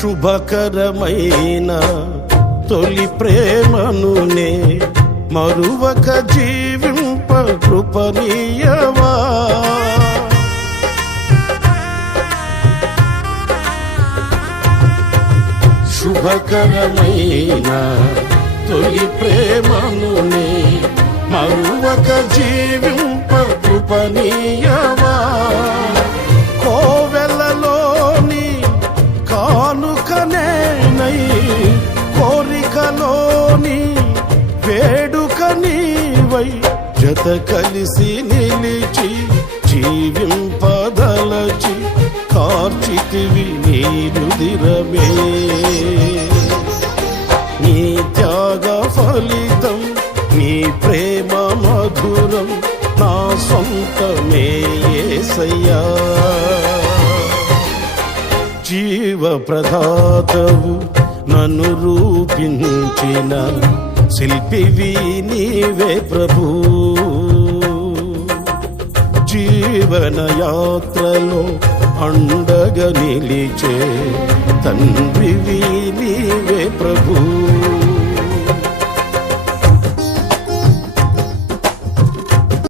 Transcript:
శుభకరమైన తొలి ప్రేమనునే మరువక జీవింప కృపనీయవా. శుభకరమైన తొలి ప్రేమనునే మరువక జీవింప కృపనీయవా. కోవెలలోని కానుకనేనై కోరికలోని వేడుక నీవై జత కలిసి నిలిచి జీవింపదలచి కార్చితివి నీ రుధిరమే. నీ త్యాగ ఫలితం నీ ప్రేమ మధురం నా సొంతమే యేసయ్యా. జీవ ప్రదాతవు నన్ను రూపించిన శిల్పివి నీవే ప్రభూ. జీవన యాత్రలో అండగా నిలిచే తండ్రివి నీవే